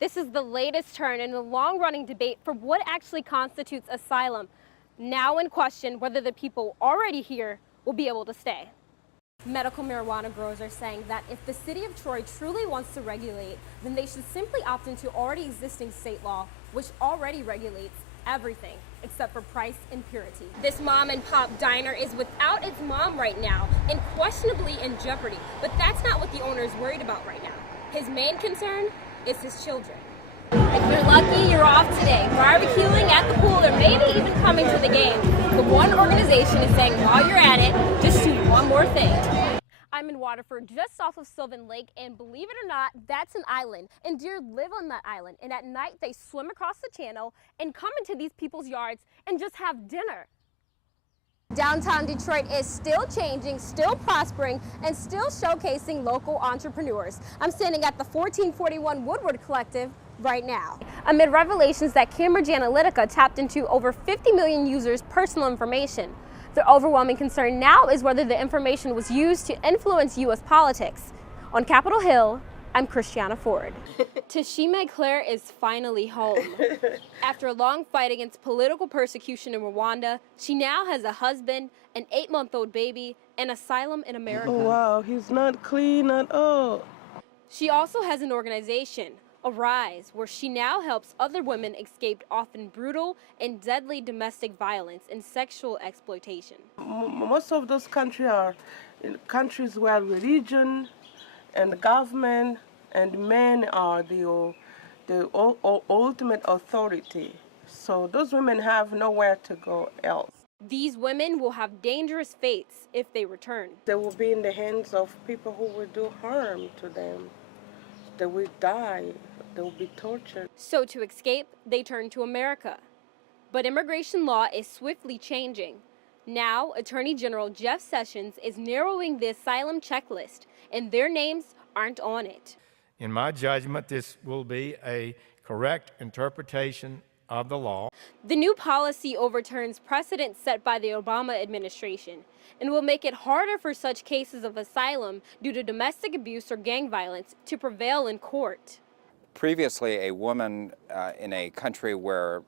This is the latest turn in the long-running debate for what actually constitutes asylum, now in question whether the people already here will be able to stay. Medical marijuana growers are saying that if the city of Troy truly wants to regulate, then they should simply opt into already existing state law, which already regulates everything except for price and purity. This mom and pop diner is without its mom right now and questionably in jeopardy, but that's not what the owner is worried about right now. His main concern is his children. If you're lucky, you're off today, barbecuing at the pool or maybe even coming to the game. But one organization is saying while you're at it, just do one more thing. I'm in Waterford, just off of Sylvan Lake, and believe it or not, that's an island, and deer live on that island, and at night they swim across the channel and come into these people's yards and just have dinner. Downtown Detroit is still changing, still prospering, and still showcasing local entrepreneurs. I'm standing at the 1441 Woodward Collective right now. Amid revelations that Cambridge Analytica tapped into over 50 million users' personal information, the overwhelming concern now is whether the information was used to influence U.S. politics. On Capitol Hill, I'm Christiana Ford. Tashime Claire is finally home. After a long fight against political persecution in Rwanda, she now has a husband, an 8-month-old baby, and asylum in America. Oh, wow, he's not clean at all. She also has an organization, Arise, where she now helps other women escape often brutal and deadly domestic violence and sexual exploitation. Most of those countries are countries where religion and the government and men are the ultimate authority. So those women have nowhere to go else. These women will have dangerous fates if they return. They will be in the hands of people who will do harm to them. They will die. They will be tortured. So to escape, they turn to America. But immigration law is swiftly changing. Now, Attorney General Jeff Sessions is narrowing the asylum checklist, and their names aren't on it. In my judgment, this will be a correct interpretation of the law. The new policy overturns precedent set by the Obama administration and will make it harder for such cases of asylum due to domestic abuse or gang violence to prevail in court. Previously, a woman in a country where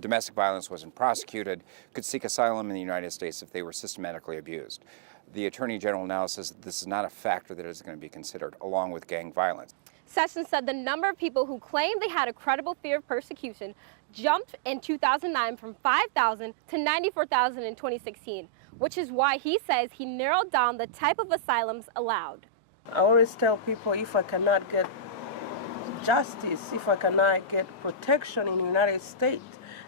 domestic violence wasn't prosecuted could seek asylum in the United States if they were systematically abused. The Attorney General now says that this is not a factor that is going to be considered, along with gang violence. Sessions said the number of people who claimed they had a credible fear of persecution jumped in 2009 from 5,000 to 94,000 in 2016, which is why he says he narrowed down the type of asylums allowed. I always tell people if I cannot get justice, if I cannot get protection in the United States,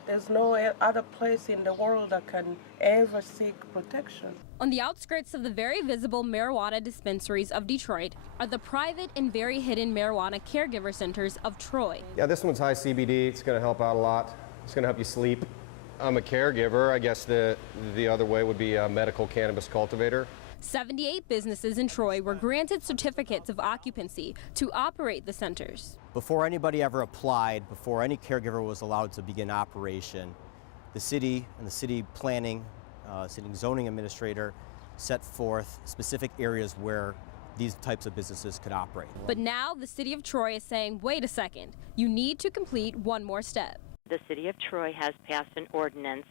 there's no other place in the world that can ever seek protection. On the outskirts of the very visible marijuana dispensaries of Detroit are the private and very hidden marijuana caregiver centers of Troy. Yeah, this one's high CBD. It's going to help out a lot. It's going to help you sleep. I'm a caregiver. I guess the other way would be a medical cannabis cultivator. 78 businesses in Troy were granted certificates of occupancy to operate the centers. Before anybody ever applied, before any caregiver was allowed to begin operation, the city and the city planning, city zoning administrator set forth specific areas where these types of businesses could operate. But now the city of Troy is saying, wait a second, you need to complete one more step. The city of Troy has passed an ordinance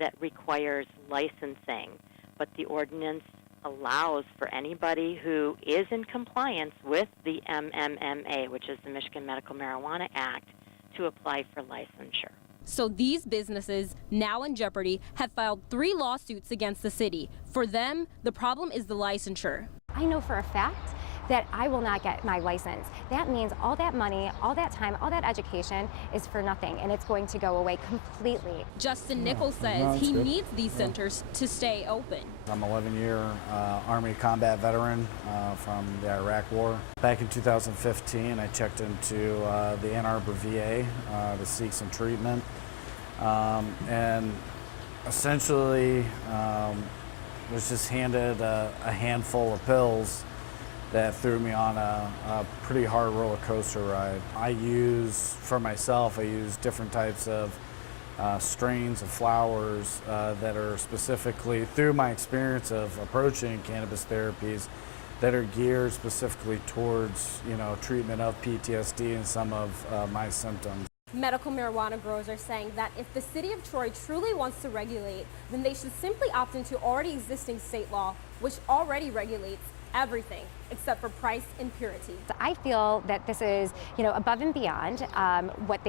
that requires licensing, but the ordinance allows for anybody who is in compliance with the MMMA, which is the Michigan Medical Marijuana Act, to apply for licensure. So these businesses, now in jeopardy, have filed 3 lawsuits against the city. For them, the problem is the licensure. I know for a fact that I will not get my license. That means all that money, all that time, all that education is for nothing, and it's going to go away completely. Justin Nichols says he needs these centers to stay open. I'm an 11-year Army combat veteran from the Iraq War. Back in 2015, I checked into the Ann Arbor VA to seek some treatment, and essentially was just handed a handful of pills that threw me on a pretty hard roller coaster ride. I use different types of strains of flowers that are specifically, through my experience of approaching cannabis therapies, that are geared specifically towards, treatment of PTSD and some of my symptoms. Medical marijuana growers are saying that if the city of Troy truly wants to regulate, then they should simply opt into already existing state law, which already regulates everything except for price and purity. I feel that this is, above and beyond what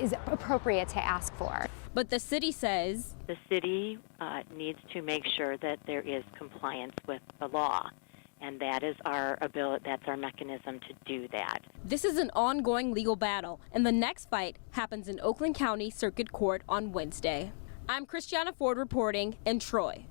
is appropriate to ask for. But the city says the city needs to make sure that there is compliance with the law. And that is that's our mechanism to do that. this is an ongoing legal battle, and the next fight happens in Oakland County Circuit Court on Wednesday. I'm Christiana Ford reporting in Troy.